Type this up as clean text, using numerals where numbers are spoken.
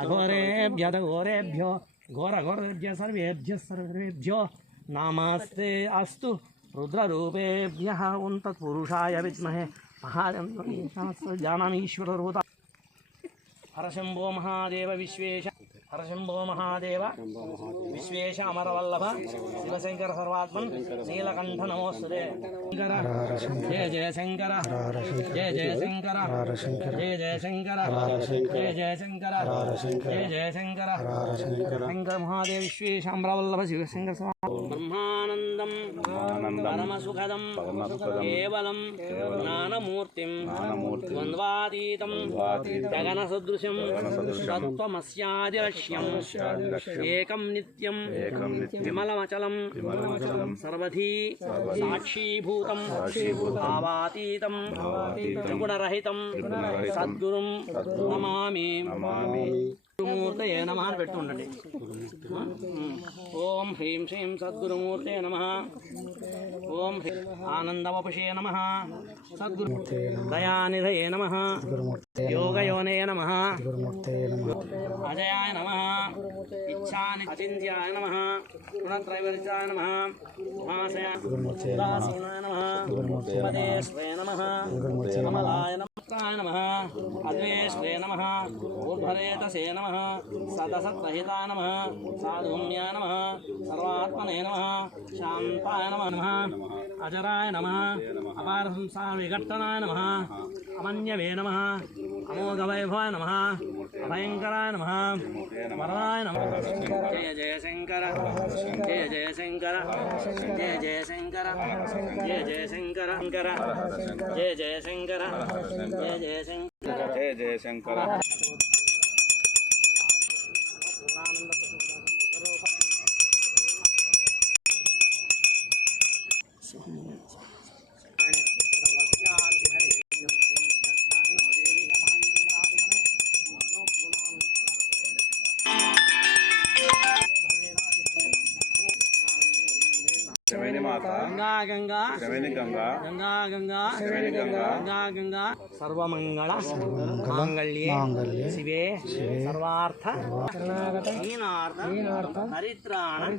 अघोरेभ्यो घोरघोरेभ्य सर्वेभ्यो नमस्ते अस्तु रुद्ररूपेभ्यः ॐ तत्पुरुषाय विद्महे महाजानामि ईश्वररूपा हरशंभो महादेव विश्वेश हरशंभो महादेव विश्वेश अमरवल्लभ शिवशंकर सर्वात्मन नीलकंठ नमोस्तुते जय जय शंकर जय जय शंकर जय जय शंकर जय जय शंकर जय जय शंकर शंकर महादेव विश्वेश अमरवल्लभ शिवशंकर ब्रह्मानंदम परमसुखदम केवलम ज्ञानमूर्तिं द्वन्द्वातीतं गगनसदृशं तत्त्वमस्यादिलक्ष्यम् एकं नित्यं विमलमचलं सर्वधी साक्षीभूतं भावातीतं त्रिगुणरहितं सद्गुरुं नमामि गुरुमूर्तये नमः पेट्टुंडंడి ओम ह्रीं श्रीं सद्गुरुमूर्तये नमः ओम आनंदवपुषे नमः सद्गुरु दयानिधये नमः योगयोने नमः अजयाय नमः इच्छानिचिन्त्याय नमः गुणत्रैवर्त्याय नमः महाशयाय नमः उपदेश्वे नमः कमलाय नमः अद्वेष्टे नमः ऊर्ध्वरेतसे नमः सदसत्रहिताय नमः साधुम्याय नमः सर्वात्मने नमः शान्ताय नमः अजराय नमः अपारसंसारविघट्टनाय नमः अमन्यवे नमः अमोघवैभवाय नमः अभयंकराय नमः वरदाय नमः जय जय शंकर जय जय शंकर जय जय शंकर जय जय शंकर जय जय शंकर जय जय शंकर जय जय शंकर गंगा गंगा गंगा गंगा गंगा गंगा गंगा सर्वमंगल मांगल्ये शिवे सर्वार्थ हीनार्थ परित्राण